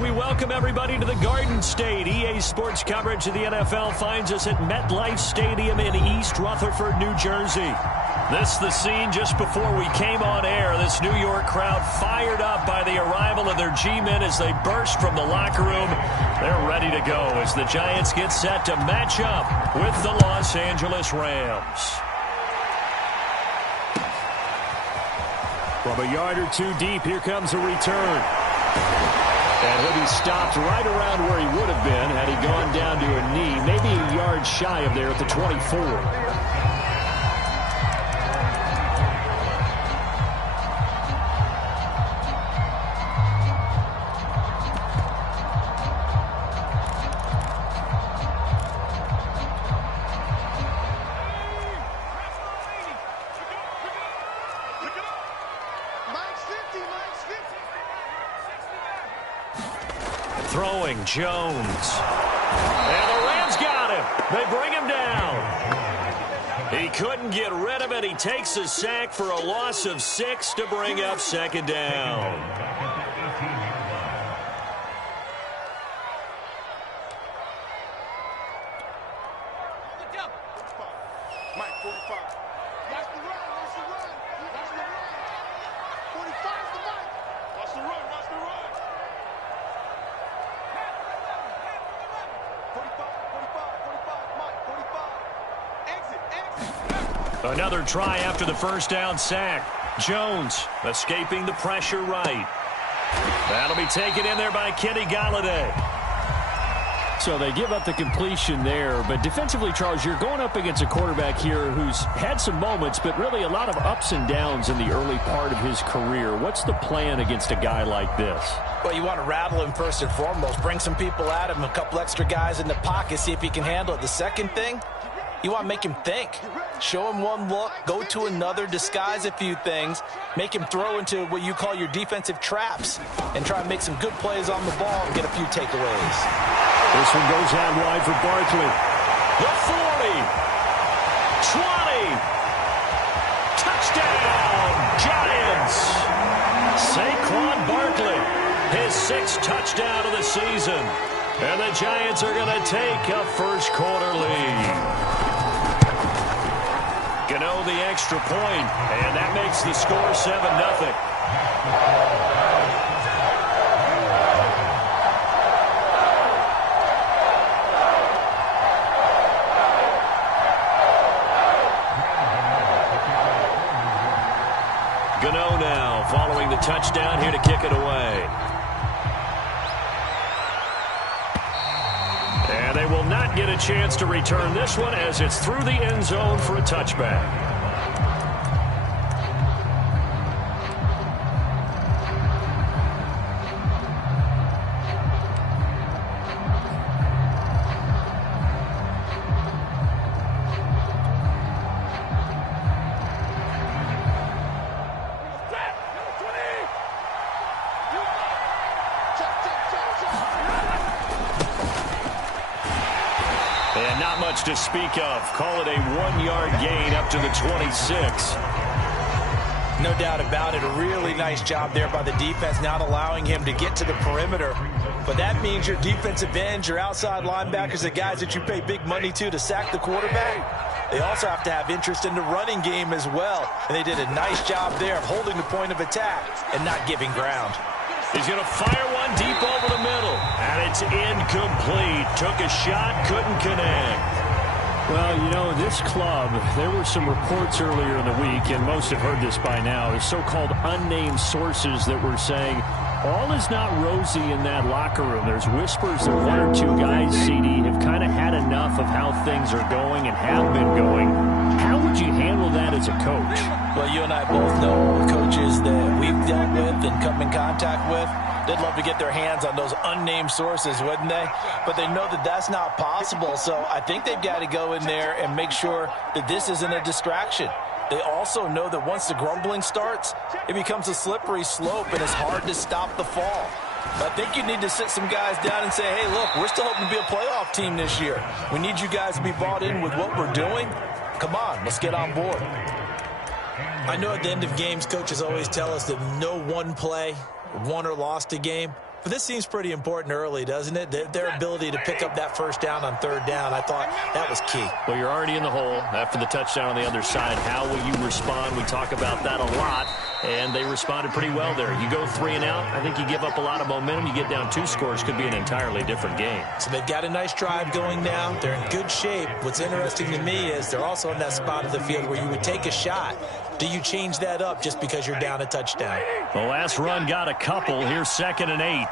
We welcome everybody to the Garden State. EA Sports coverage of the NFL finds us at MetLife Stadium in East Rutherford, New Jersey. This is the scene just before we came on air. This New York crowd fired up by the arrival of their G-men as they burst from the locker room. They're ready to go as the Giants get set to match up with the Los Angeles Rams. From a yard or two deep, here comes a return. And he'll be stopped right around where he would have been had he gone down to a knee, maybe a yard shy of there at the 24. Throwing Jones. And the Rams got him. They bring him down. He couldn't get rid of it. He takes a sack for a loss of 6 to bring up second down. Another try after the first down sack. Jones escaping the pressure right. That'll be taken in there by Kenny Golladay. So they give up the completion there, but defensively, Charles, you're going up against a quarterback here who's had some moments, but really a lot of ups and downs in the early part of his career. What's the plan against a guy like this? Well, you want to rattle him first and foremost. Bring some people at him, a couple extra guys in the pocket, see if he can handle it. The second thing, you want to make him think. Show him one look, go to another, disguise a few things, make him throw into what you call your defensive traps, and try and make some good plays on the ball and get a few takeaways. This one goes out wide for Barkley. The 40. 20. Touchdown, Giants. Saquon Barkley, his 6th touchdown of the season. And the Giants are going to take a first quarter lead. Gano the extra point, and that makes the score 7-0. Gano now following the touchdown here to kick it away. And they will not get a chance to return this one as it's through the end zone for a touchback. And not much to speak of. Call it a 1-yard gain up to the 26. No doubt about it. A really nice job there by the defense, not allowing him to get to the perimeter. But that means your defensive ends, your outside linebackers, the guys that you pay big money to sack the quarterback, they also have to have interest in the running game as well. And they did a nice job there of holding the point of attack and not giving ground. He's going to fire one deep over the middle. And it's incomplete. Took a shot, couldn't connect. Well, you know, this club, there were some reports earlier in the week, and most have heard this by now, the so-called unnamed sources that were saying all is not rosy in that locker room. There's whispers that one or two guys, CD, have kind of had enough of how things are going and have been going. How would you handle that as a coach? Well, you and I both know coaches that we've dealt with and come in contact with. They'd love to get their hands on those unnamed sources, wouldn't they? But they know that that's not possible, so I think they've got to go in there and make sure that this isn't a distraction. They also know that once the grumbling starts, it becomes a slippery slope and it's hard to stop the fall. But I think you need to sit some guys down and say, hey, look, we're still hoping to be a playoff team this year. We need you guys to be bought in with what we're doing. Come on, let's get on board. I know at the end of games, coaches always tell us that no one play won or lost a game. But this seems pretty important early, doesn't it? Their ability to pick up that first down on third down, I thought that was key. Well, you're already in the hole after the touchdown on the other side. How will you respond? We talk about that a lot, and they responded pretty well there. You go 3 and out, I think you give up a lot of momentum. You get down 2 scores, could be an entirely different game. So they've got a nice drive going now. They're in good shape. What's interesting to me is they're also in that spot of the field where you would take a shot. Do you change that up just because you're down a touchdown? The last run got a couple. Here's 2nd and 8.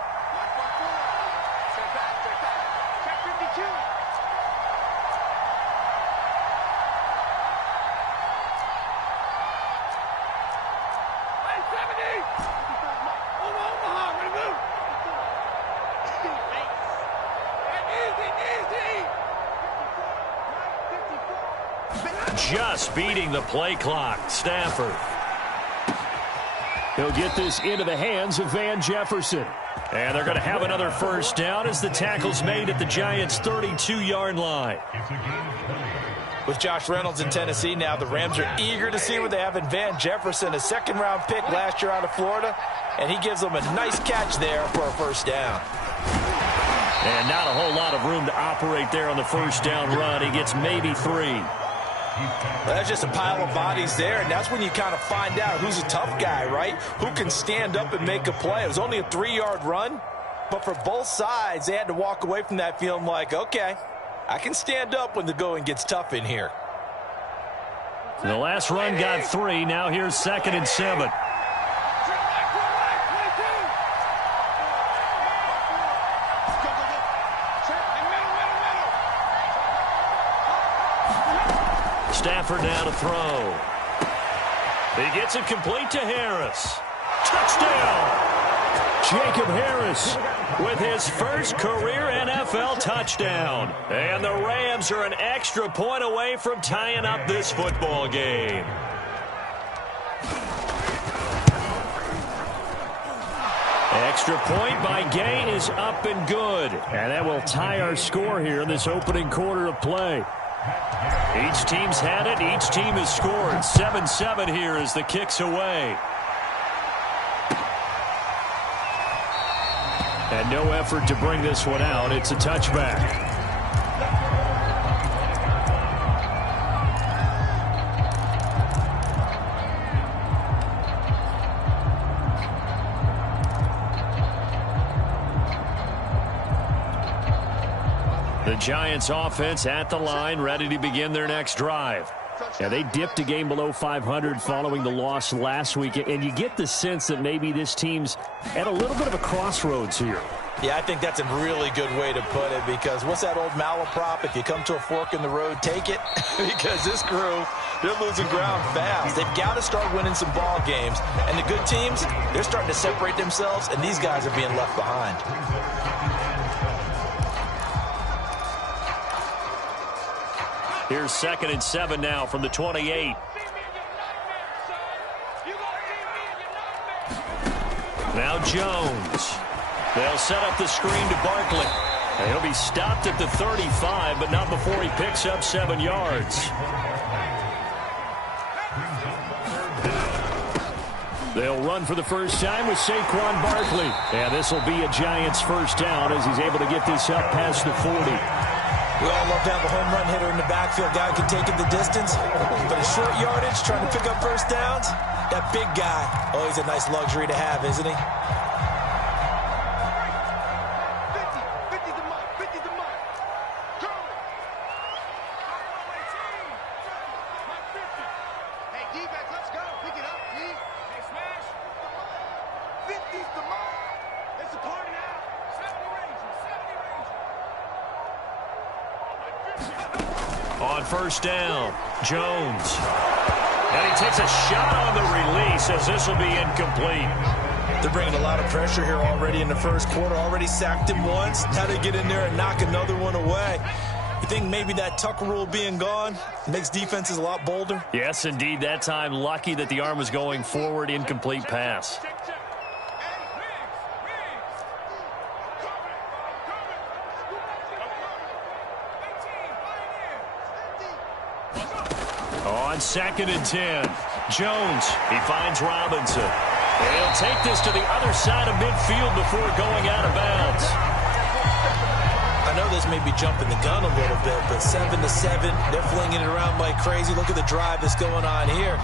Just beating the play clock. Stafford. He'll get this into the hands of Van Jefferson. And they're going to have another first down as the tackle's made at the Giants' 32-yard line. With Josh Reynolds in Tennessee now, the Rams are eager to see what they have in Van Jefferson, a second-round pick last year out of Florida, and he gives them a nice catch there for a first down. And not a whole lot of room to operate there on the first down run. He gets maybe 3. Well, that's just a pile of bodies there, and that's when you kind of find out who's a tough guy, right? Who can stand up and make a play. It was only a 3-yard run, but for both sides, they had to walk away from that feeling like, okay, I can stand up when the going gets tough in here. The last run got 3. Now here's 2nd and 7. Stafford now to throw. He gets it complete to Harris. Touchdown! Jacob Harris with his first career NFL touchdown. And the Rams are an extra point away from tying up this football game. Extra point by Gay is up and good. And that will tie our score here in this opening quarter of play. Each team's had it. Each team has scored. 7-7 here as the kick's away. And no effort to bring this one out. It's a touchback. The Giants offense at the line, ready to begin their next drive. Yeah, they dipped a game below 500 following the loss last week, and you get the sense that maybe this team's at a little bit of a crossroads here. Yeah, I think that's a really good way to put it, because what's that old malaprop? If you come to a fork in the road, take it. Because this crew, they're losing ground fast. They've got to start winning some ball games. And the good teams, they're starting to separate themselves, and these guys are being left behind. Here's 2nd and 7 now from the 28. Now Jones. They'll set up the screen to Barkley. And he'll be stopped at the 35, but not before he picks up 7 yards. They'll run for the first time with Saquon Barkley. And this will be a Giants first down as he's able to get this up past the 40. We all love to have a home run hitter in the backfield. Guy can take it the distance. But in short yardage, trying to pick up first downs, that big guy, oh, he's a nice luxury to have, isn't he? On first down, Jones. And he takes a shot on the release as this will be incomplete. They're bringing a lot of pressure here already in the first quarter. Already sacked him once. Now they get in there and knock another one away. You think maybe that Tucker rule being gone makes defenses a lot bolder? Yes, indeed. That time, lucky that the arm was going forward. Incomplete pass. On 2nd and 10. Jones, he finds Robinson. And he'll take this to the other side of midfield before going out of bounds. I know this may be jumping the gun a little bit, but 7-7, they're flinging it around like crazy. Look at the drive that's going on here.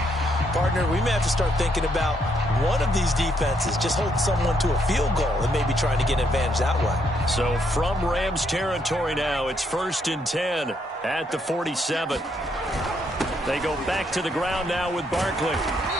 Partner, we may have to start thinking about one of these defenses just holding someone to a field goal and maybe trying to get an advantage that way. So from Rams territory now, it's 1st and 10 at the 47. They go back to the ground now with Barkley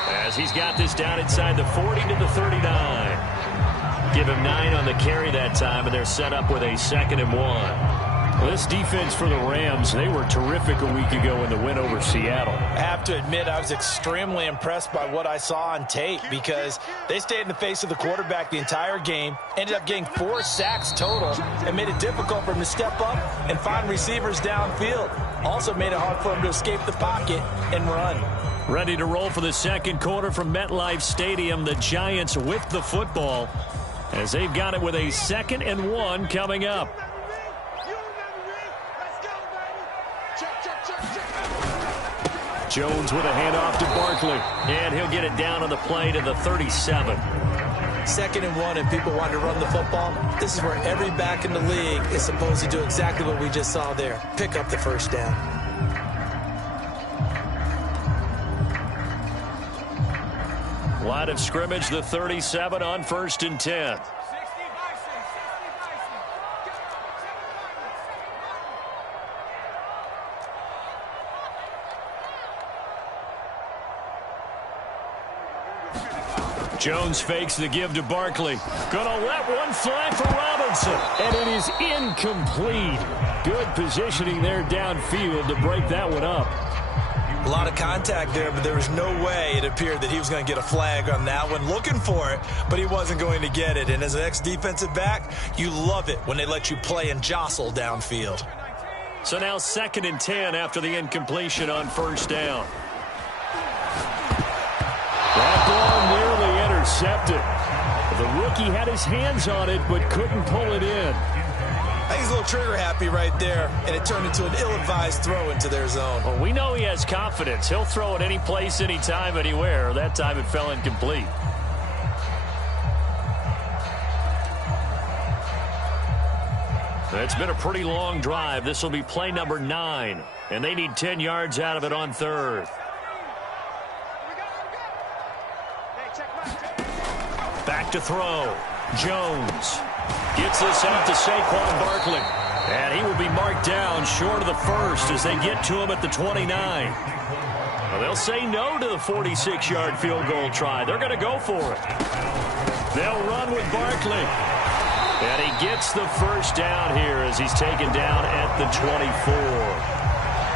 as he's got this down inside the 40 to the 39. Give him 9 on the carry that time, and they're set up with a 2nd and 1. Well, this defense for the Rams, they were terrific a week ago in the win over Seattle. I have to admit, I was extremely impressed by what I saw on tape because they stayed in the face of the quarterback the entire game, ended up getting 4 sacks total, and made it difficult for him to step up and find receivers downfield. Also made it hard for him to escape the pocket and run. Ready to roll for the second quarter from MetLife Stadium. The Giants with the football as they've got it with a 2nd and 1 coming up. Jones with a handoff to Barkley, and he'll get it down on the play to the 37. 2nd and 1, and people want to run the football. This is where every back in the league is supposed to do exactly what we just saw there. Pick up the first down. Line of scrimmage, the 37 on 1st and 10. Jones fakes the give to Barkley. Gonna let one fly for Robinson. And it is incomplete. Good positioning there downfield to break that one up. A lot of contact there, but there was no way it appeared that he was going to get a flag on that one. Looking for it, but he wasn't going to get it. And as an ex-defensive back, you love it when they let you play and jostle downfield. So now 2nd and 10 after the incompletion on 1st down. That ball nearly intercepted. The rookie had his hands on it, but couldn't pull it in. I think he's a little trigger happy right there, and it turned into an ill-advised throw into their zone. Well, we know he has confidence. He'll throw it any place, anytime, anywhere. That time it fell incomplete. It's been a pretty long drive. This will be play number 9, and they need 10 yards out of it on 3rd. Back to throw. Jones gets this out to Saquon Barkley. And he will be marked down short of the 1st as they get to him at the 29. Well, they'll say no to the 46-yard field goal try. They're going to go for it. They'll run with Barkley. And he gets the 1st down here as he's taken down at the 24.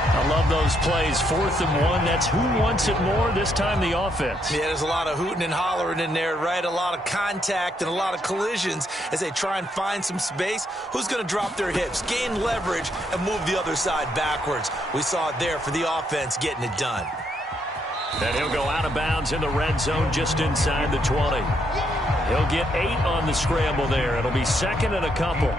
I love those plays. 4th and 1. That's who wants it more. This time the offense. Yeah, there's a lot of hooting and hollering in there, right? A lot of contact and a lot of collisions as they try and find some space. Who's going to drop their hips, gain leverage, and move the other side backwards? We saw it there for the offense getting it done. And he'll go out of bounds in the red zone just inside the 20. He'll get 8 on the scramble there. It'll be 2nd and a couple.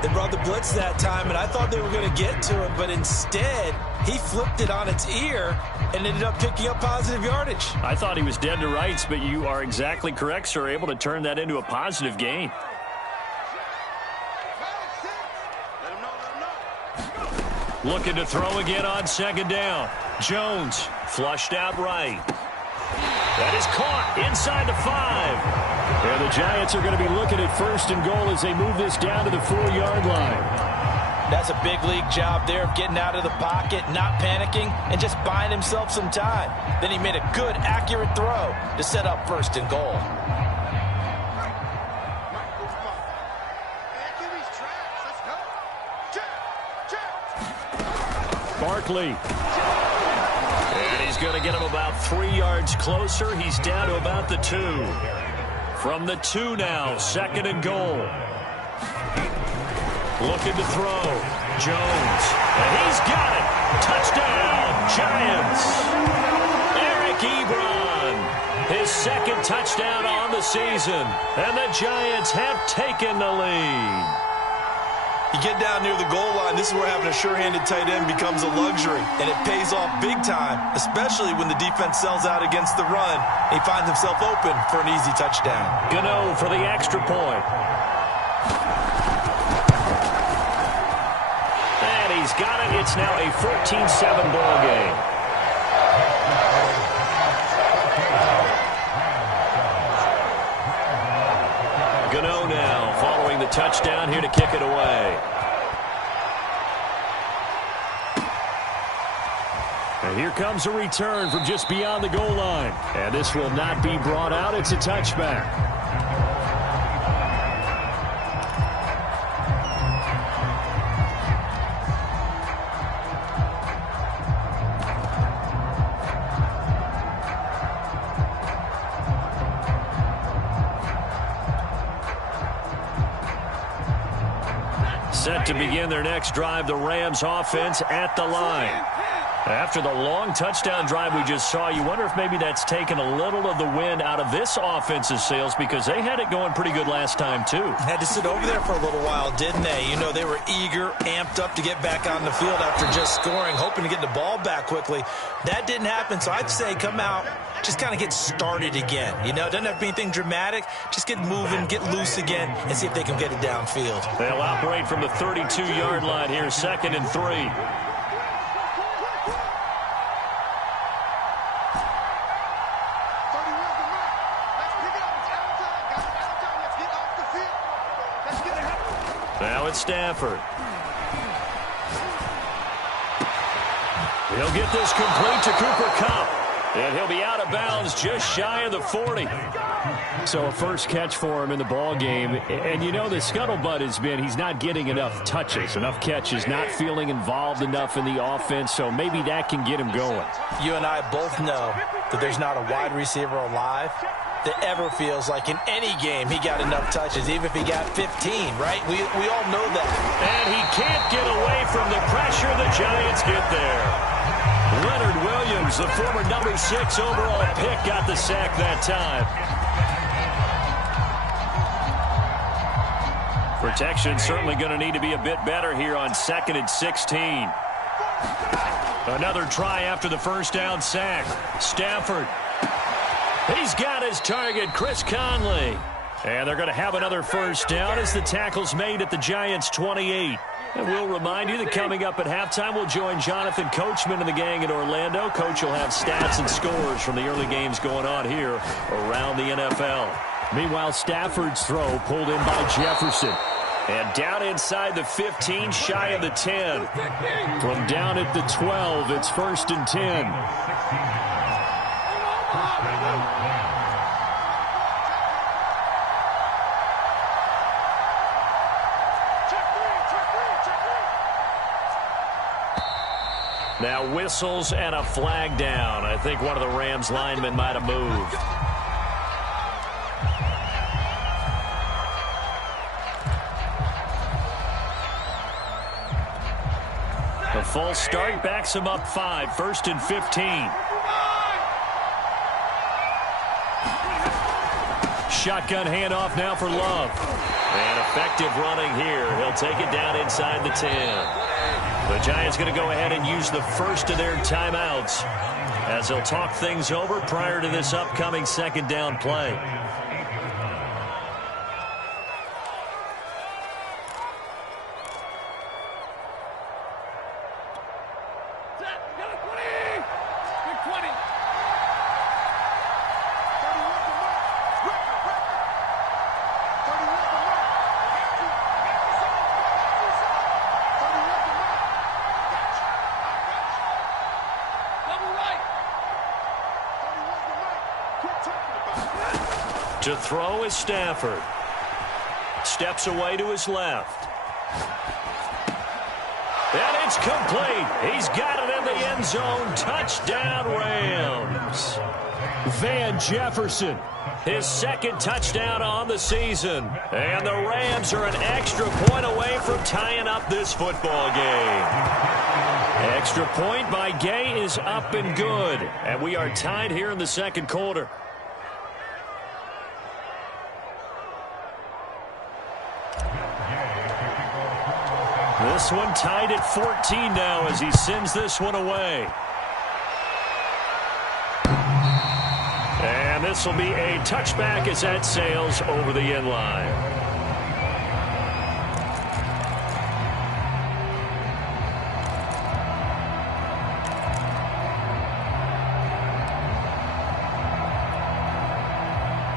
They brought the blitz that time, and I thought they were going to get to it, but instead he flipped it on its ear and ended up picking up positive yardage. I thought he was dead to rights, but you are exactly correct, sir. Able to turn that into a positive gain. Looking to throw again on 2nd down. Jones flushed out right. That is caught inside the 5. And the Giants are going to be looking at 1st and goal as they move this down to the 4-yard line. That's a big league job there of getting out of the pocket, not panicking, and just buying himself some time. Then he made a good, accurate throw to set up 1st and goal. Barkley. And he's going to get him about 3 yards closer. He's down to about the 2. From the 2 now, 2nd and goal. Looking to throw. Jones. And he's got it. Touchdown, Giants. Eric Ebron. His 2nd touchdown on the season. And the Giants have taken the lead. You get down near the goal line, this is where having a sure-handed tight end becomes a luxury, and it pays off big time, especially when the defense sells out against the run. He finds himself open for an easy touchdown. Gano for the extra point. And he's got it. It's now a 14-7 ball game. Gano now following the touchdown here to kick it away. And here comes a return from just beyond the goal line. And this will not be brought out. It's a touchback. Set to begin their next drive, the Rams offense at the line. After the long touchdown drive we just saw, you wonder if maybe that's taken a little of the wind out of this offense's sails, because they had it going pretty good last time, too. Had to sit over there for a little while, didn't they? You know, they were eager, amped up to get back on the field after just scoring, hoping to get the ball back quickly. That didn't happen, so I'd say come out, just kind of get started again. You know, it doesn't have to be anything dramatic. Just get moving, get loose again, and see if they can get it downfield. They'll operate from the 32-yard line here, 2nd and 3. Now it's Stafford. He'll get this complete to Cooper Kupp. And he'll be out of bounds just shy of the 40. So a first catch for him in the ball game. And you know the scuttlebutt has been he's not getting enough touches, enough catches, not feeling involved enough in the offense. So maybe that can get him going. You and I both know that there's not a wide receiver alive that ever feels like in any game he got enough touches, even if he got 15, right? We all know that. And he can't get away from the pressure. The Giants get there. Leonard Williams, the former number 6 overall pick, got the sack that time. Protection certainly going to need to be a bit better here on 2nd and 16. Another try after the first down sack. Stafford. He's got his target, Chris Conley. And they're going to have another first down as the tackle's made at the Giants' 28. And we'll remind you that coming up at halftime, we'll join Jonathan Coachman and the gang in Orlando. Coach will have stats and scores from the early games going on here around the NFL. Meanwhile, Stafford's throw pulled in by Jefferson. And down inside the 15, shy of the 10. From down at the 12, it's 1st and 10. Now whistles and a flag down. I think one of the Rams linemen might have moved. The false start backs him up 5, 1st and 15. Shotgun handoff now for Love. And effective running here. He'll take it down inside the 10. The Giants going to go ahead and use the first of their timeouts as they'll talk things over prior to this upcoming 2nd down play. To throw is Stafford. Steps away to his left. And it's complete. He's got it in the end zone. Touchdown, Rams. Van Jefferson. His 2nd touchdown on the season. And the Rams are an extra point away from tying up this football game. Extra point by Gay is up and good. And we are tied here in the 2nd quarter. This one tied at 14 now as he sends this one away. And this will be a touchback as that sails over the end line.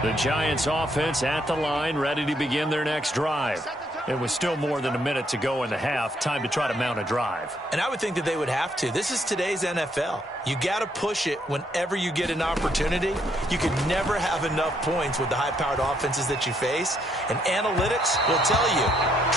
The Giants offense at the line, ready to begin their next drive. It was still more than a minute to go in the half. Time to try to mount a drive. And I would think that they would have to. This is today's NFL. You got to push it whenever you get an opportunity. You could never have enough points with the high-powered offenses that you face. And analytics will tell you,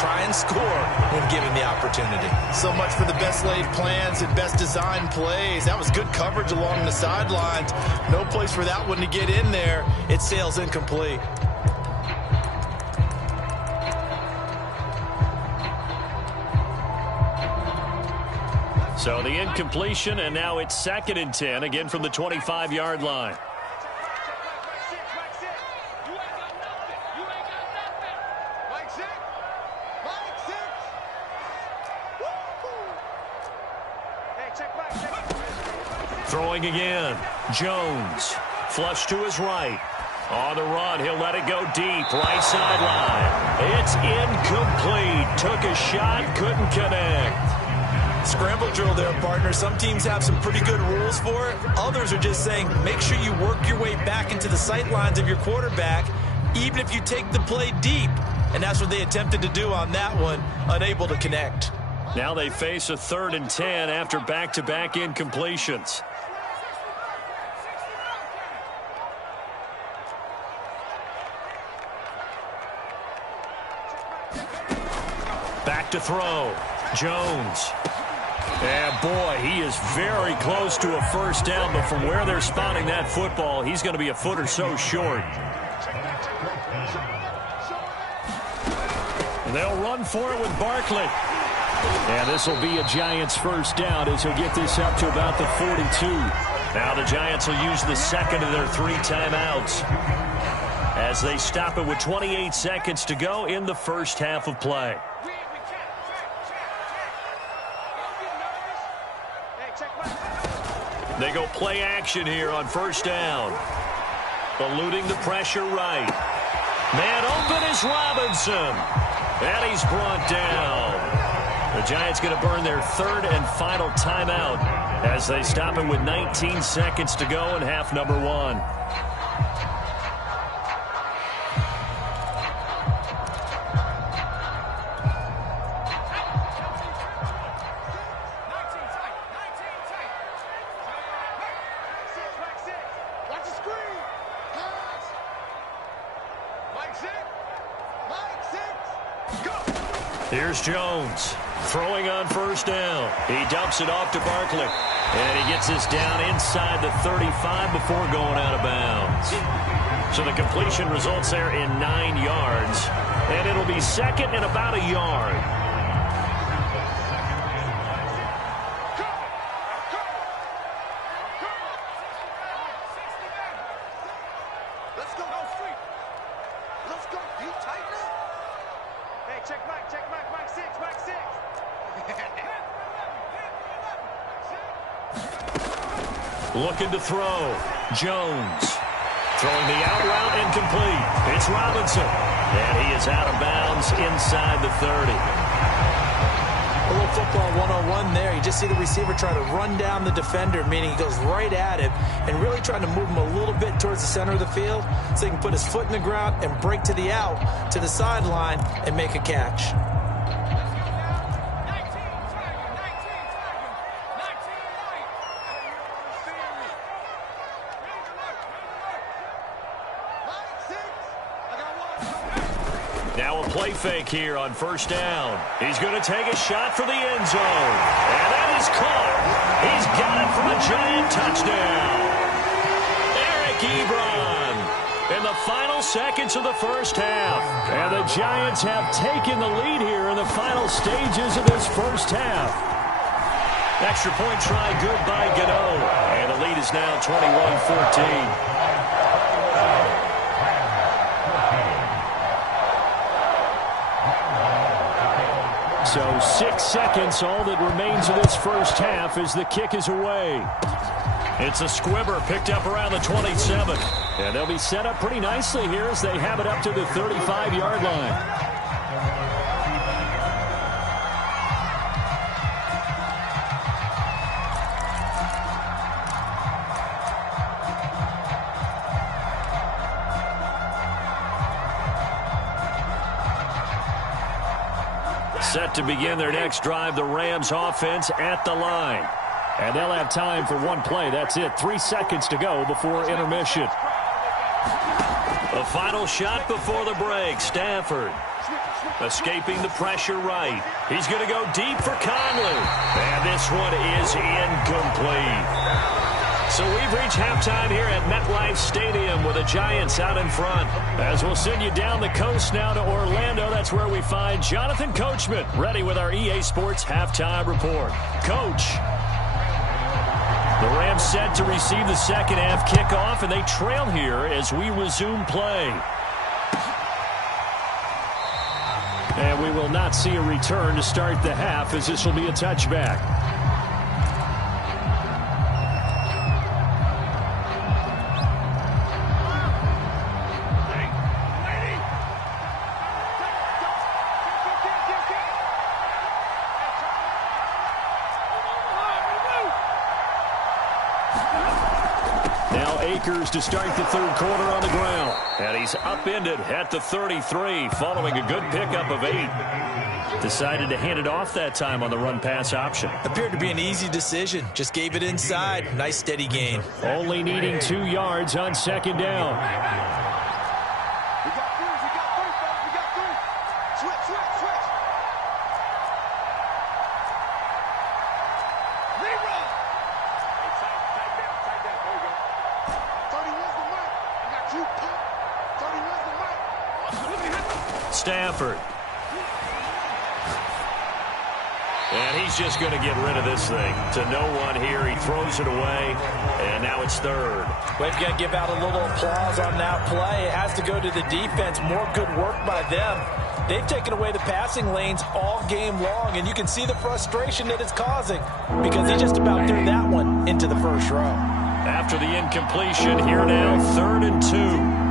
try and score when given the opportunity. So much for the best laid plans and best designed plays. That was good coverage along the sidelines. No place for that one to get in there. It sails incomplete. So the incompletion, and now it's 2nd and 10, again from the 25-yard line. Throwing again. Jones. Flush to his right. On the run, he'll let it go deep. Right sideline. It's incomplete. Took a shot, couldn't connect. Scramble drill there, partner. Some teams have some pretty good rules for it. Others are just saying, make sure you work your way back into the sight lines of your quarterback, even if you take the play deep. And that's what they attempted to do on that one, unable to connect. Now they face a 3rd and 10 after back-to-back incompletions. Back to throw. Jones. And boy, he is very close to a first down, but from where they're spotting that football, he's going to be a foot or so short. They'll run for it with Barkley. And this will be a Giants first down as he'll get this up to about the 42. Now the Giants will use the second of their 3 timeouts as they stop it with 28 seconds to go in the first half of play. They go play action here on first down. Eluding the pressure right. Man open is Robinson. And he's brought down. The Giants going to burn their 3rd and final timeout as they stop it with 19 seconds to go in half number 1. Here's Jones throwing on first down. He dumps it off to Barkley. And he gets this down inside the 35 before going out of bounds. So the completion results there in 9 yards. And it'll be 2nd and about a yard. Looking to throw. Jones. Throwing the out route incomplete. It's Robinson. And he is out of bounds inside the 30. A little football 101 there. You just see the receiver try to run down the defender, meaning he goes right at him and really trying to move him a little bit towards the center of the field so he can put his foot in the ground and break to the out, to the sideline, and make a catch. Play fake here on first down. He's going to take a shot for the end zone. And that is caught. He's got it for a Giant touchdown. Eric Ebron in the final seconds of the first half. And the Giants have taken the lead here in the final stages of this first half. Extra point try good by Gano. And the lead is now 21-14. So 6 seconds, all that remains of this first half as the kick is away. It's a squibber picked up around the 27. And they'll be set up pretty nicely here as they have it up to the 35-yard line. Set to begin their next drive, the Rams offense at the line. And they'll have time for one play. That's it. 3 seconds to go before intermission. The final shot before the break. Stafford escaping the pressure right. He's going to go deep for Conley. And this one is incomplete. So we've reached halftime here at MetLife Stadium with the Giants out in front. As we'll send you down the coast now to Orlando, that's where we find Jonathan Coachman ready with our EA Sports halftime report. Coach. The Rams set to receive the second half kickoff, and they trail here as we resume play. And we will not see a return to start the half as this will be a touchback. To start the third quarter on the ground. And he's upended at the 33 following a good pickup of 8. Decided to hand it off that time on the run-pass option. Appeared to be an easy decision. Just gave it inside. Nice steady gain. Only needing 2 yards on second down. Stafford. And he's just going to get rid of this thing. To no one here. He throws it away. And now it's third. We've got to give out a little applause on that play. It has to go to the defense. More good work by them. They've taken away the passing lanes all game long. And you can see the frustration that it's causing. Because he just about threw that one into the first row. After the incompletion, here now, 3rd and 2.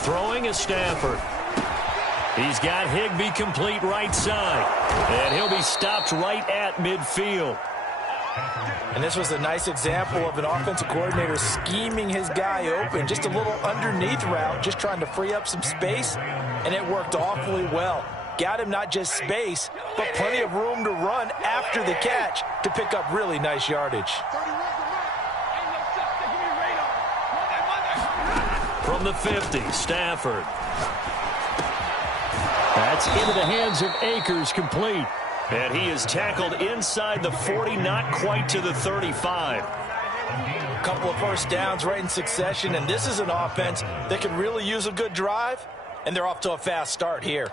Throwing is Stafford. He's got Higbee complete right side. And he'll be stopped right at midfield. And this was a nice example of an offensive coordinator scheming his guy open. Just a little underneath route, just trying to free up some space. And it worked awfully well. Got him not just space, but plenty of room to run after the catch to pick up really nice yardage. From the 50, Stafford. That's into the hands of Akers, complete. And he is tackled inside the 40, not quite to the 35. A couple of first downs right in succession, and this is an offense that could really use a good drive, and they're off to a fast start here.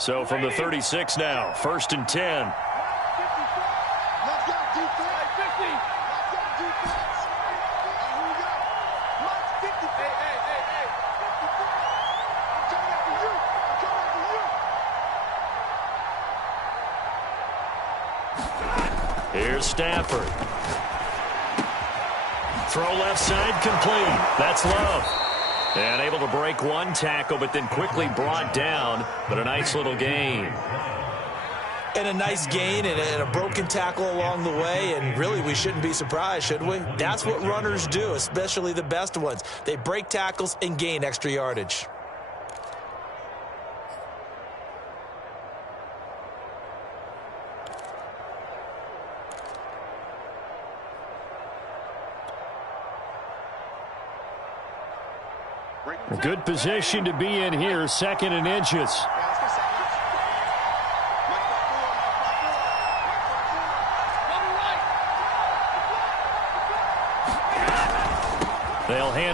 So from the 36 now, 1st and 10. Here's Stafford. Throw left side complete. That's Love. And able to break one tackle, but then quickly brought down. But a nice little gain. And a nice gain and a broken tackle along the way. And really, we shouldn't be surprised, should we? That's what runners do, especially the best ones. They break tackles and gain extra yardage. A good position to be in here, 2nd and inches.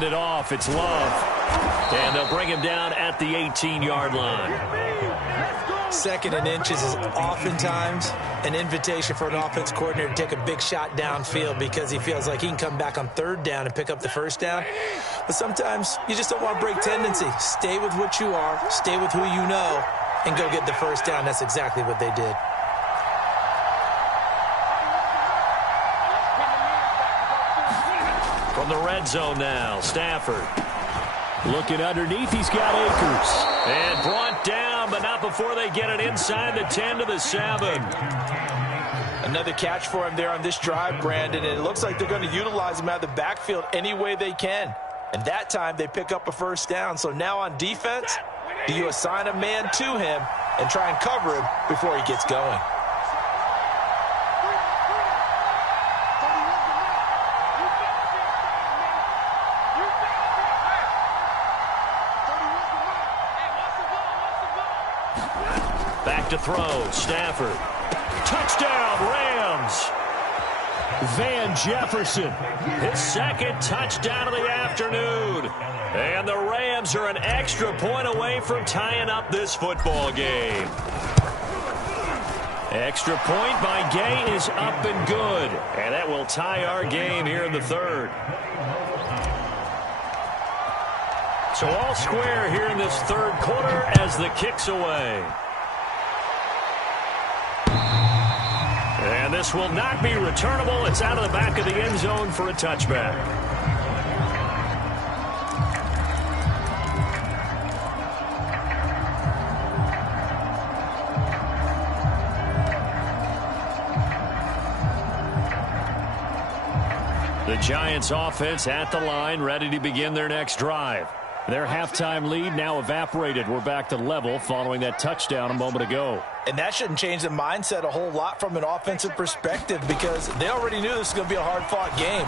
hand it off. It's Love. And they'll bring him down at the 18-yard line. 2nd and inches is oftentimes an invitation for an offense coordinator to take a big shot downfield because he feels like he can come back on 3rd down and pick up the 1st down. But sometimes you just don't want to break tendency. Stay with what you are, stay with who you know, and go get the 1st down. That's exactly what they did. From the red zone now, Stafford. Looking underneath, he's got Akers. And brought down, but not before they get it inside the 10 to the 7. Another catch for him there on this drive, Brandon, and it looks like they're going to utilize him out of the backfield any way they can. And that time they pick up a 1st down. So now on defense, do you assign a man to him and try and cover him before he gets going? Back to throw, Stafford. Touchdown, Rams. Van Jefferson. His 2nd touchdown of the afternoon. And the Rams are an extra point away from tying up this football game. Extra point by Gay is up and good. And that will tie our game here in the 3rd. So all square here in this 3rd quarter as the kick's away. And this will not be returnable. It's out of the back of the end zone for a touchback. The Giants offense at the line, ready to begin their next drive. Their halftime lead now evaporated. We're back to level following that touchdown a moment ago. And that shouldn't change the mindset a whole lot from an offensive perspective because they already knew this was going to be a hard-fought game.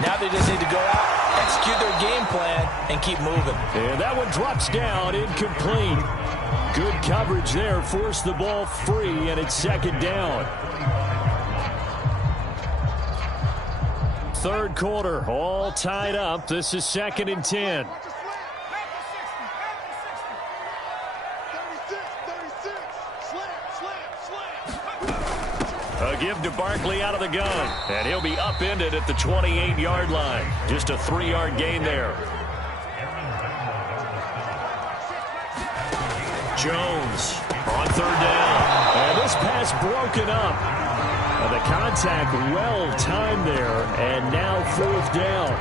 Now they just need to go out, execute their game plan, and keep moving. And that one drops down, incomplete. Good coverage there, forced the ball free, and it's 2nd down. 3rd quarter, all tied up. This is 2nd and 10. A give to Barkley out of the gun, and he'll be upended at the 28-yard line. Just a 3-yard gain there. Jones on 3rd down. And this pass broken up. And the contact well-timed there, and now 4th down.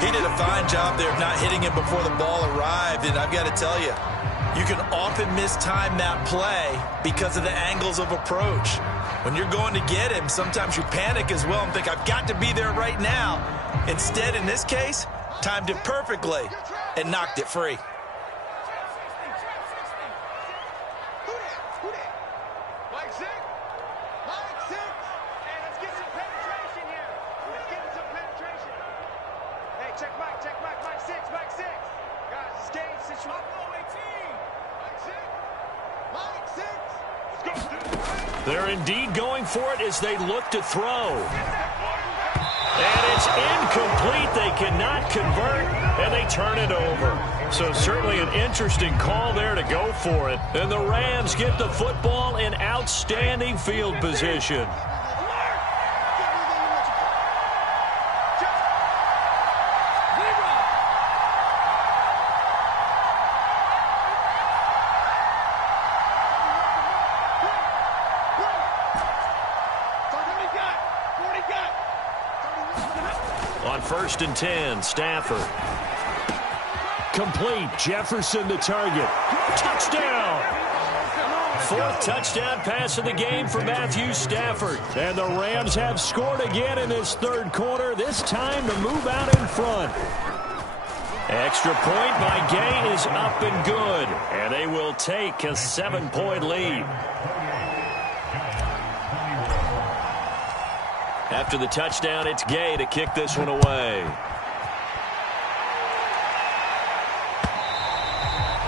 He did a fine job there of not hitting him before the ball arrived, and I've got to tell you, you can often mistime that play because of the angles of approach. When you're going to get him, sometimes you panic as well and think, I've got to be there right now. Instead, in this case, timed it perfectly and knocked it free. They're indeed going for it as they look to throw. And it's incomplete. They cannot convert, and they turn it over. So certainly an interesting call there to go for it. And the Rams get the football in outstanding field position. On 1st and 10, Stafford. Complete. Jefferson the target. Touchdown! 4th touchdown pass of the game for Matthew Stafford. And the Rams have scored again in this 3rd quarter, this time to move out in front. Extra point by Gay is up and good. And they will take a 7-point lead. After the touchdown, it's Gay to kick this one away.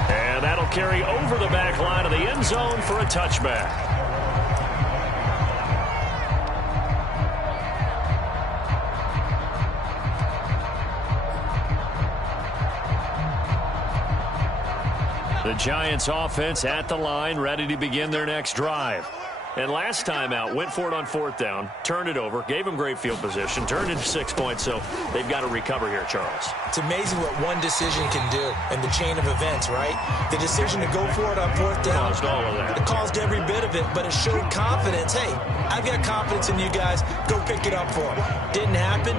And that'll carry over the back line of the end zone for a touchback. The Giants offense at the line, ready to begin their next drive. And last time out, went for it on 4th down, turned it over, gave them great field position, turned into 6 points, so they've got to recover here, Charles. It's amazing what one decision can do in the chain of events, right? The decision to go for it on 4th down. Caused all of that. It caused every bit of it, but it showed confidence. Hey, I've got confidence in you guys. Go pick it up for them. Didn't happen.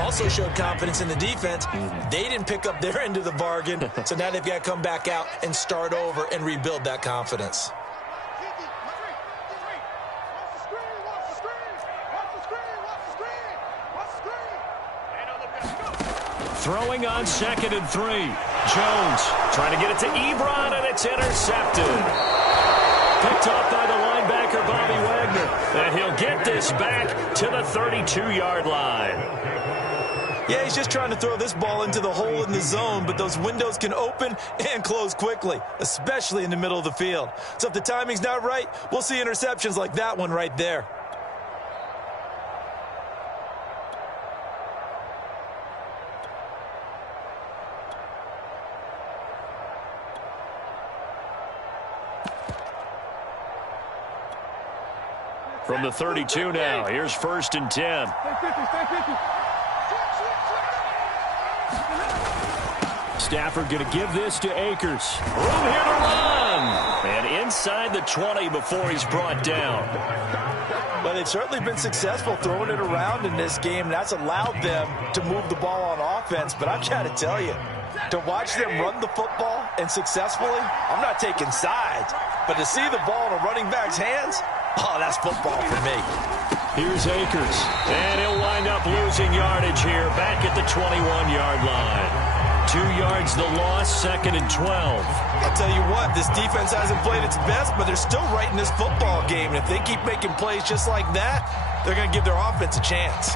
Also showed confidence in the defense. They didn't pick up their end of the bargain, so now they've got to come back out and start over and rebuild that confidence. Throwing on 2nd and 3. Jones trying to get it to Ebron, and it's intercepted. Picked off by the linebacker, Bobby Wagner. And he'll get this back to the 32-yard line. Yeah, he's just trying to throw this ball into the hole in the zone, but those windows can open and close quickly, especially in the middle of the field. So if the timing's not right, we'll see interceptions like that one right there. From the 32 now, here's 1st and 10. Stafford going to give this to Akers. Room here to run. And inside the 20 before he's brought down. But they've certainly been successful throwing it around in this game. That's allowed them to move the ball on offense. But I've got to tell you, to watch them run the football and successfully, I'm not taking sides. But to see the ball in a running back's hands, oh, that's football for me. Here's Akers. And he'll wind up losing yardage here back at the 21-yard line. 2 yards the loss, 2nd and 12. I'll tell you what, this defense hasn't played its best, but they're still right in this football game. And if they keep making plays just like that, they're going to give their offense a chance.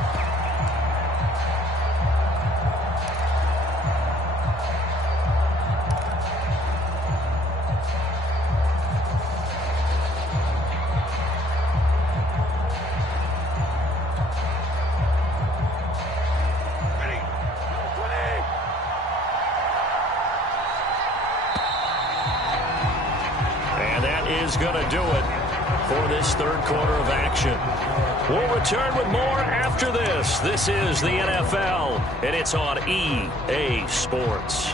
Going to do it for this 3rd quarter of action. We'll return with more after this. This is the NFL, and it's on EA Sports.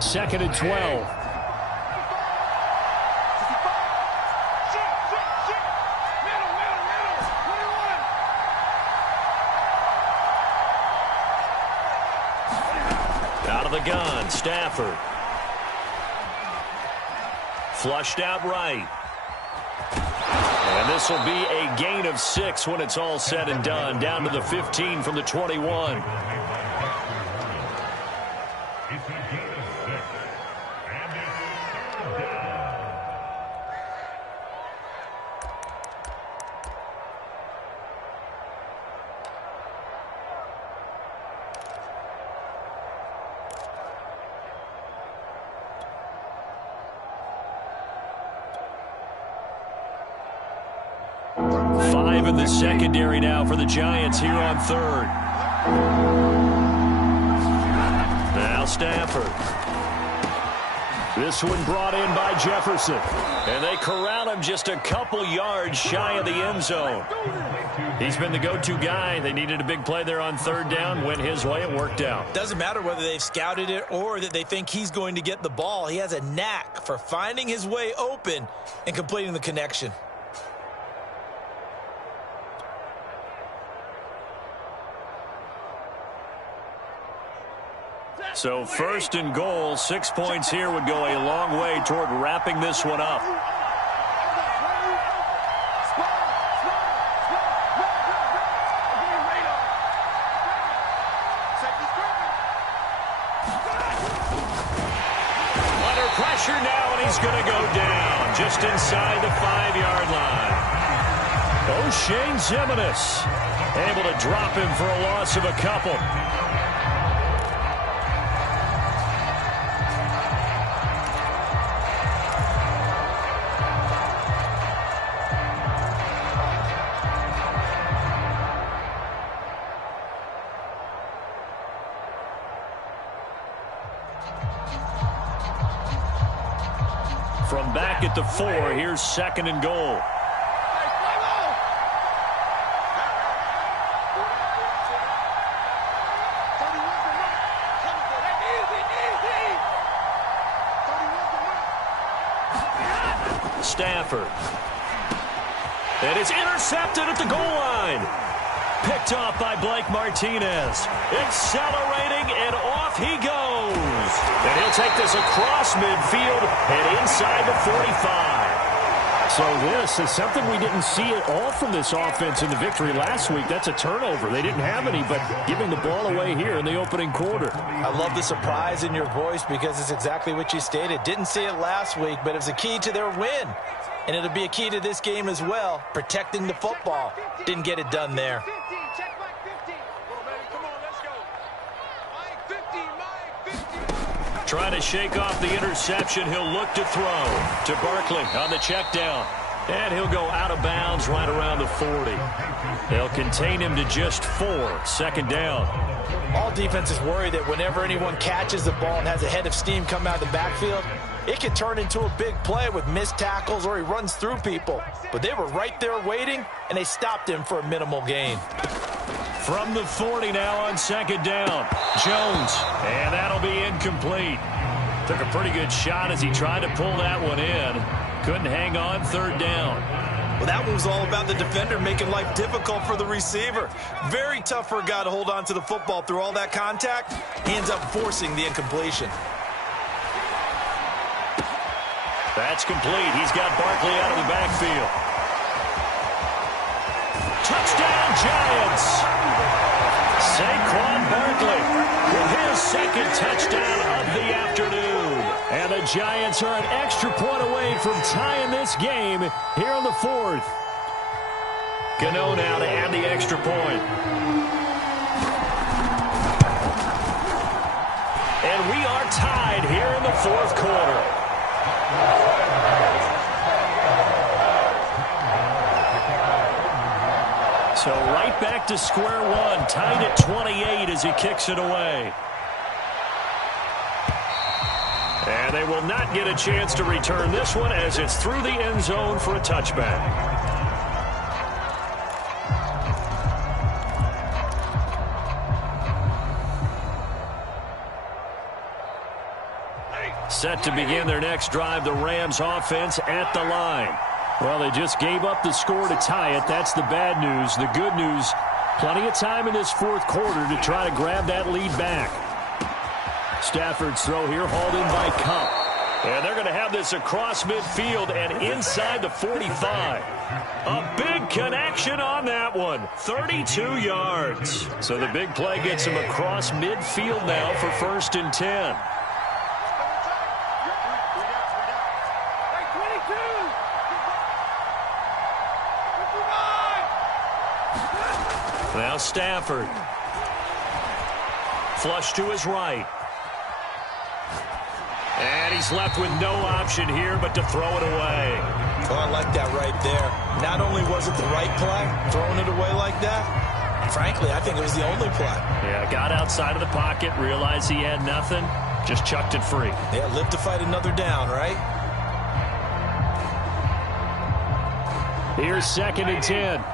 Second and 12. The gun, Stafford. Flushed out right. And this will be a gain of 6 when it's all said and done. Down to the 15 from the 21. In the secondary now for the Giants here on 3rd. Now Stafford. This one brought in by Jefferson. And they corral him just a couple yards shy of the end zone. He's been the go-to guy. They needed a big play there on 3rd down. Went his way and worked out. Doesn't matter whether they've scouted it or that they think he's going to get the ball. He has a knack for finding his way open and completing the connection. So 1st and goal, 6 points here would go a long way toward wrapping this one up. Under pressure now, and he's going to go down just inside the 5-yard line. O'Shane Ximines able to drop him for a loss of a couple. From back at the 4, here's 2nd and goal. Stafford. And it's intercepted at the goal line. Picked off by Blake Martinez. Accelerating, and off he goes. And he'll take this across midfield and inside the 45. So this is something we didn't see at all from this offense in the victory last week. That's a turnover. They didn't have any, but giving the ball away here in the opening quarter. I love the surprise in your voice because it's exactly what you stated. Didn't see it last week, but it was a key to their win. And it'll be a key to this game as well, protecting the football. Didn't get it done there. Trying to shake off the interception. He'll look to throw to Barkley on the check down. And he'll go out of bounds right around the 40. They'll contain him to just 4. 2nd down. All defenses worry that whenever anyone catches the ball and has a head of steam come out of the backfield, it can turn into a big play with missed tackles or he runs through people. But they were right there waiting, and they stopped him for a minimal gain. From the 40 now on 2nd down. Jones, and that'll be incomplete. Took a pretty good shot as he tried to pull that one in. Couldn't hang on 3rd down. Well, that one was all about the defender making life difficult for the receiver. Very tough for a guy to hold on to the football through all that contact. He ends up forcing the incompletion. That's complete. He's got Barkley out of the backfield. Touchdown, Giants! Saquon Barkley with his 2nd touchdown of the afternoon. And the Giants are an extra point away from tying this game here in the 4th. Gano now to add the extra point. And we are tied here in the 4th quarter. So right back to square one, tied at 28 as he kicks it away. And they will not get a chance to return this one as it's through the end zone for a touchback. Set to begin their next drive, the Rams offense at the line. Well, they just gave up the score to tie it. That's the bad news. The good news, plenty of time in this 4th quarter to try to grab that lead back. Stafford's throw here hauled in by Cup. And they're going to have this across midfield and inside the 45. A big connection on that one. 32 yards. So the big play gets him across midfield now for 1st and 10. Now Stafford. Flush to his right. And he's left with no option here but to throw it away. Oh, I like that right there. Not only was it the right play, throwing it away like that, frankly, I think it was the only play. Yeah, got outside of the pocket, realized he had nothing, just chucked it free. Yeah, live to fight another down, right? Here's 2nd and 10.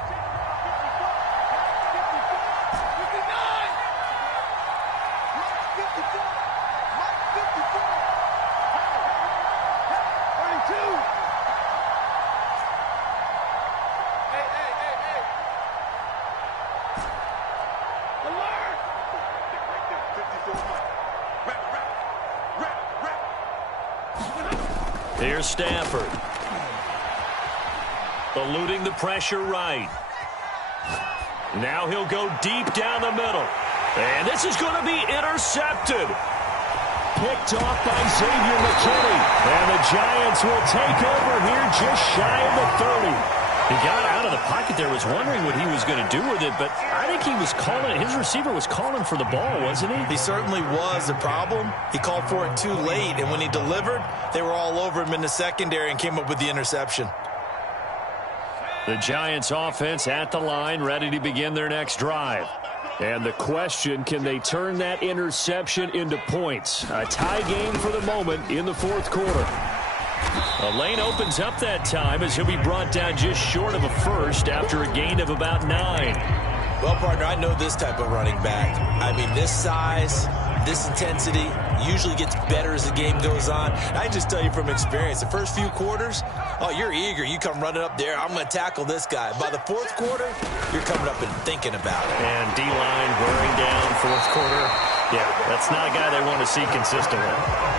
Here's Stafford. Eluding the pressure right. Now he'll go deep down the middle. And this is going to be intercepted. Picked off by Xavier McKinney. And the Giants will take over here just shy of the 30. He got out of the pocket there, was wondering what he was going to do with it, but I think he was calling, his receiver was calling for the ball, wasn't he? He certainly was. The problem, he called for it too late, and when he delivered, they were all over him in the secondary and came up with the interception. The Giants offense at the line, ready to begin their next drive. And the question, can they turn that interception into points? A tie game for the moment in the 4th quarter. The lane opens up that time as he'll be brought down just short of a first after a gain of about 9. Well, partner, I know this type of running back. I mean, this size, this intensity usually gets better as the game goes on. I can just tell you from experience, the first few quarters, oh, you're eager. You come running up there, I'm going to tackle this guy. By the fourth quarter, you're coming up and thinking about it. And D-line wearing down fourth quarter. Yeah, that's not a guy they want to see consistently.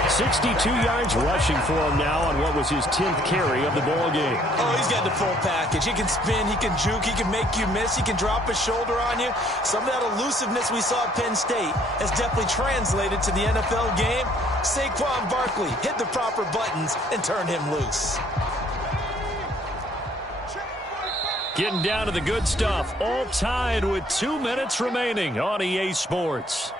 62 yards rushing for him now on what was his 10th carry of the ball game. Oh, he's got the full package. He can spin, he can juke, he can make you miss, he can drop his shoulder on you. Some of that elusiveness we saw at Penn State has definitely translated to the NFL game. Saquon Barkley hit the proper buttons and turned him loose. Getting down to the good stuff. All tied with 2 minutes remaining on EA Sports.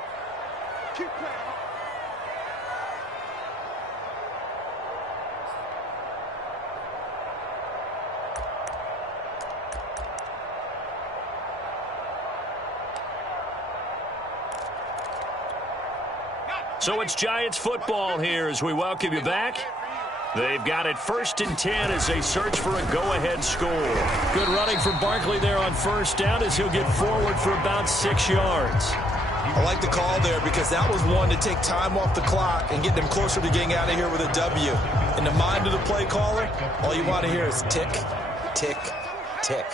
So it's Giants football here as we welcome you back. They've got it 1st and 10 as they search for a go-ahead score. Good running from Barkley there on first down as he'll get forward for about 6 yards. I like the call there because that was one to take time off the clock and get them closer to getting out of here with a W. In the mind of the play caller, all you want to hear is tick, tick, tick.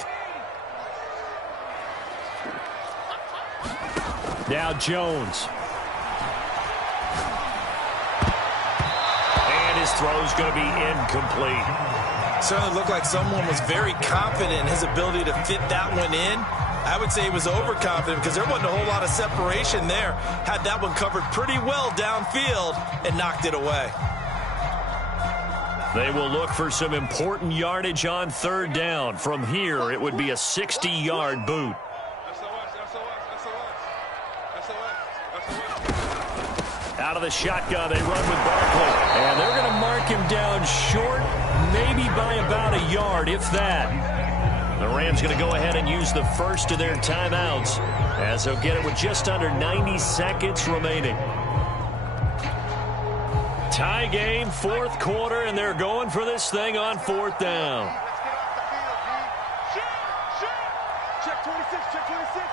Now Jones. And his throw's going to be incomplete. Certainly looked like someone was very confident in his ability to fit that one in. I would say he was overconfident because there wasn't a whole lot of separation there. Had that one covered pretty well downfield and knocked it away. They will look for some important yardage on 3rd down. From here, it would be a 60-yard boot. Out of the shotgun, they run with Barkley. And they're going to mark him down short, maybe by about a yard, if that. The Rams going to go ahead and use the first of their timeouts as they'll get it with just under 90 seconds remaining. Tie game, 4th quarter, and they're going for this thing on 4th down. Check 26, check 26.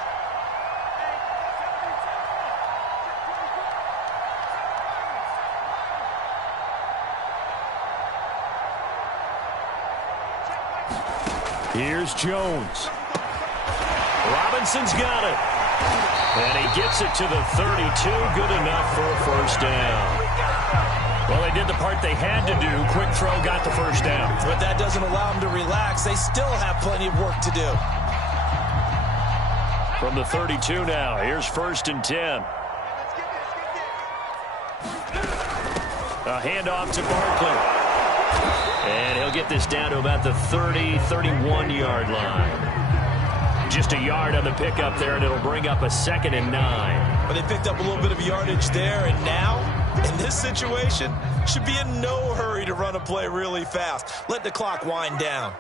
Here's Jones. Robinson's got it. And he gets it to the 32. Good enough for a first down. Well, they did the part they had to do. Quick throw got the first down. But that doesn't allow them to relax. They still have plenty of work to do. From the 32 now. Here's 1st and 10. A handoff to Barkley. And he'll get this down to about the 30, 31-yard line. Just a yard on the pickup there, and it'll bring up a 2nd and 9. But they picked up a little bit of yardage there, and now, in this situation, should be in no hurry to run a play really fast. Let the clock wind down.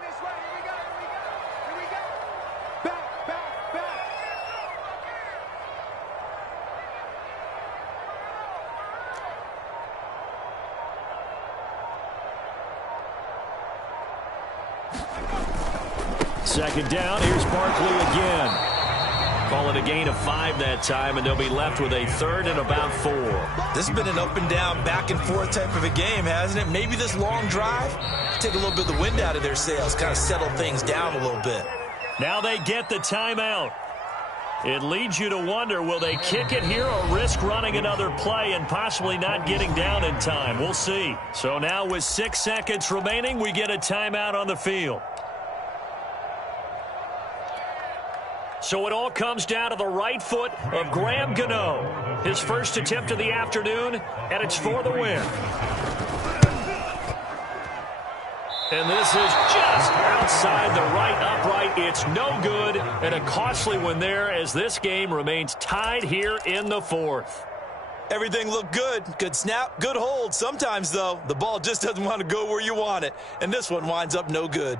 Second down, here's Barkley again. Call it a gain of 5 that time, and they'll be left with a 3rd and about 4. This has been an up and down, back and forth type of a game, hasn't it? Maybe this long drive, take a little bit of the wind out of their sails, kind of settle things down a little bit. Now they get the timeout. It leads you to wonder, will they kick it here or risk running another play and possibly not getting down in time? We'll see. So now with 6 seconds remaining, we get a timeout on the field. So it all comes down to the right foot of Graham Gano. His first attempt of the afternoon, and it's for the win. And this is just outside the right upright. It's no good, and a costly one there as this game remains tied here in the 4th. Everything looked good. Good snap, good hold. Sometimes, though, the ball just doesn't want to go where you want it, and this one winds up no good.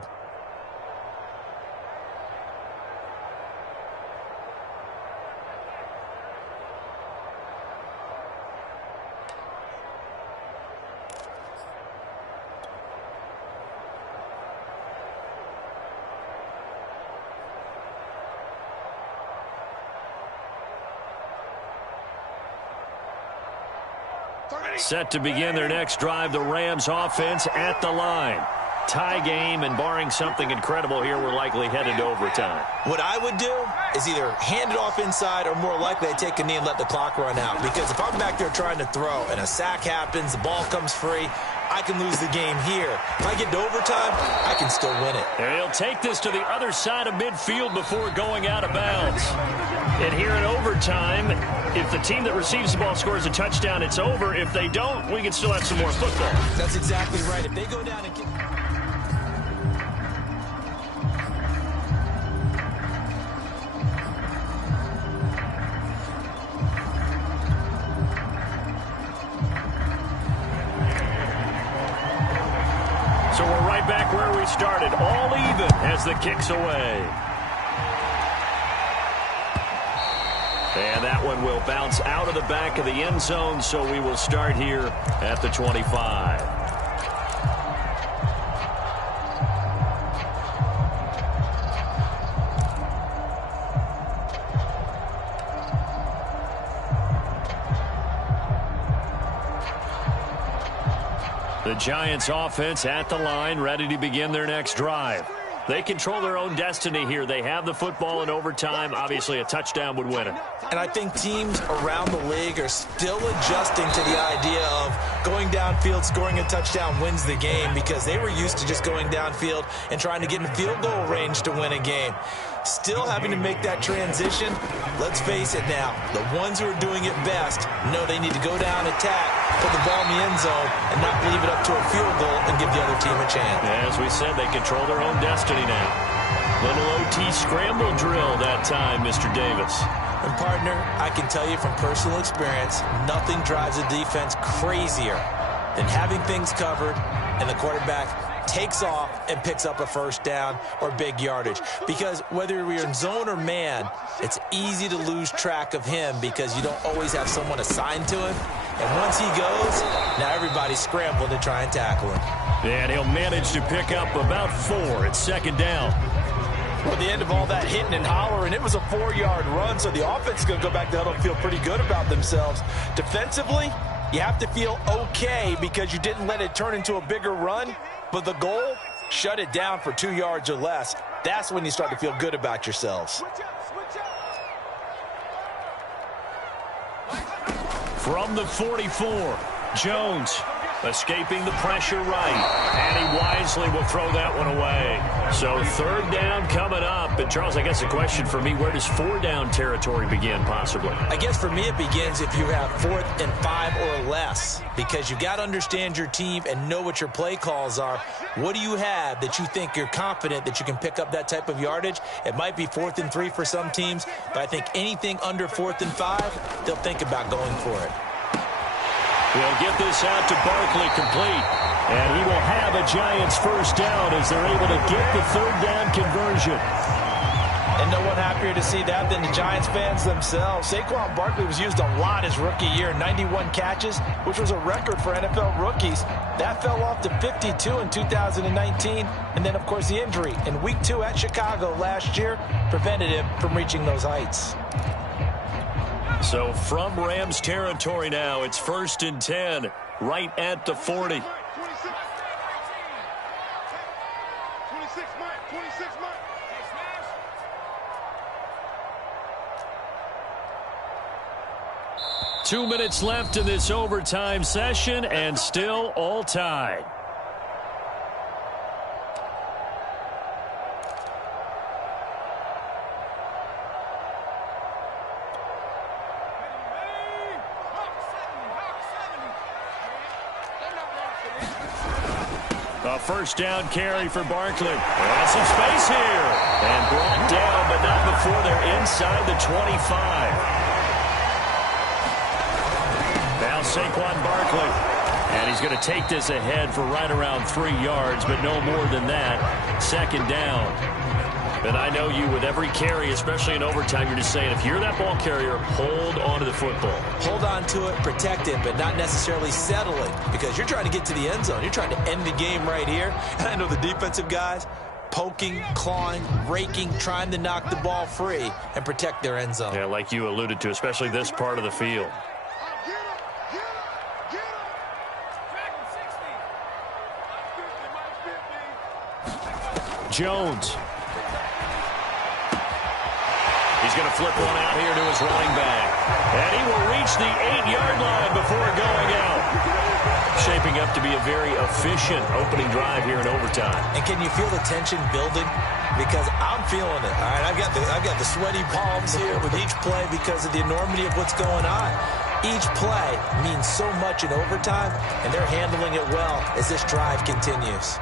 Set to begin their next drive, the Rams offense at the line. Tie game, and barring something incredible here, we're likely headed to overtime. What I would do is either hand it off inside or more likely I take a knee and let the clock run out. Because if I'm back there trying to throw and a sack happens, the ball comes free, I can lose the game here. If I get to overtime, I can still win it. And he'll take this to the other side of midfield before going out of bounds. And here in overtime, if the team that receives the ball scores a touchdown, it's over. If they don't, we can still have some more football. That's exactly right. If they go down and kick... So we're right back where we started, all even as the kick's away. And that one will bounce out of the back of the end zone, so we will start here at the 25. The Giants offense at the line, ready to begin their next drive. They control their own destiny here. They have the football in overtime. Obviously, a touchdown would win it. And I think teams around the league are still adjusting to the idea of going downfield, scoring a touchdown wins the game, because they were used to just going downfield and trying to get in field goal range to win a game. Still having to make that transition. Let's face it now, the ones who are doing it best know they need to go down, attack, put the ball in the end zone, and not leave it up to a field goal and give the other team a chance. As we said, they control their own destiny now. Little OT scramble drill that time, Mr. Davis. And partner, I can tell you from personal experience, nothing drives a defense crazier than having things covered and the quarterback takes off and picks up a first down or big yardage. Because whether you're in zone or man, it's easy to lose track of him because you don't always have someone assigned to him. And once he goes, now everybody's scrambling to try and tackle him. And he'll manage to pick up about 4 at second down. Well, at the end of all that hitting and hollering, it was a 4-yard run, so the offense is going to go back to huddle and feel pretty good about themselves. Defensively, you have to feel okay because you didn't let it turn into a bigger run, but the goal, shut it down for 2 yards or less. That's when you start to feel good about yourselves. From the 44, Jones escaping the pressure right, and he wisely will throw that one away. So third down coming up. And Charles, I guess the question for me, where does 4 down territory begin possibly? I guess for me it begins if you have 4th and 5 or less, because you got to understand your team and know what your play calls are. What do you have that you think you're confident that you can pick up that type of yardage? It might be 4th and 3 for some teams, but I think anything under 4th and 5, they'll think about going for it. We'll get this out to Barkley complete. And he will have a Giants first down as they're able to get the third down conversion. And no one happier to see that than the Giants fans themselves. Saquon Barkley was used a lot his rookie year, 91 catches, which was a record for NFL rookies. That fell off to 52 in 2019. And then, of course, the injury in Week 2 at Chicago last year prevented him from reaching those heights. So from Rams territory now, it's 1st and 10, right at the 40. 26 Mike, 26 Mike. 2 minutes left in this overtime session, and still all tied. A first down carry for Barkley. And some space here. And brought down, but not before they're inside the 25. Now Saquon Barkley. And he's going to take this ahead for right around 3 yards, but no more than that. Second down. And I know you, with every carry, especially in overtime, you're just saying, if you're that ball carrier, hold on to the football. Hold on to it, protect it, but not necessarily settling, because you're trying to get to the end zone. You're trying to end the game right here. And I know the defensive guys poking, clawing, raking, trying to knock the ball free and protect their end zone. Yeah, like you alluded to, especially this part of the field. Get him, get him, get him. Jones. He's going to flip one out here to his running back. And he will reach the 8-yard line before going out. Shaping up to be a very efficient opening drive here in overtime. And can you feel the tension building? Because I'm feeling it. All right, I've got the sweaty palms here with each play because of the enormity of what's going on. Each play means so much in overtime, and they're handling it well as this drive continues.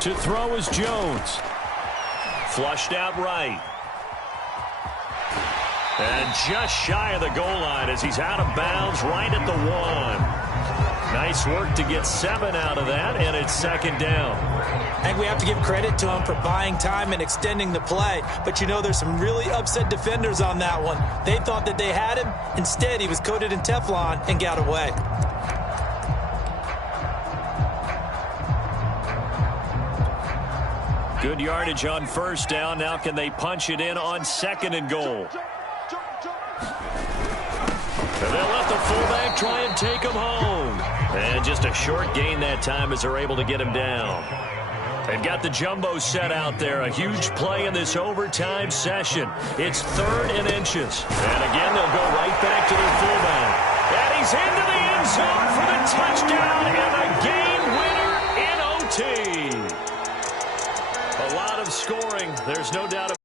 To throw is Jones. Flushed out right. And just shy of the goal line as he's out of bounds right at the 1. Nice work to get 7 out of that, and it's second down. And we have to give credit to him for buying time and extending the play. But, you know, there's some really upset defenders on that one. They thought that they had him. Instead, he was coated in Teflon and got away. Good yardage on first down. Now can they punch it in on second and goal? And they'll let the fullback try and take him home. And just a short gain that time as they're able to get him down. They've got the jumbo set out there. A huge play in this overtime session. It's 3rd and inches. And again, they'll go right back to their fullback. And he's into the end zone for the touchdown and a game winner in OT. A lot of scoring. There's no doubt about it.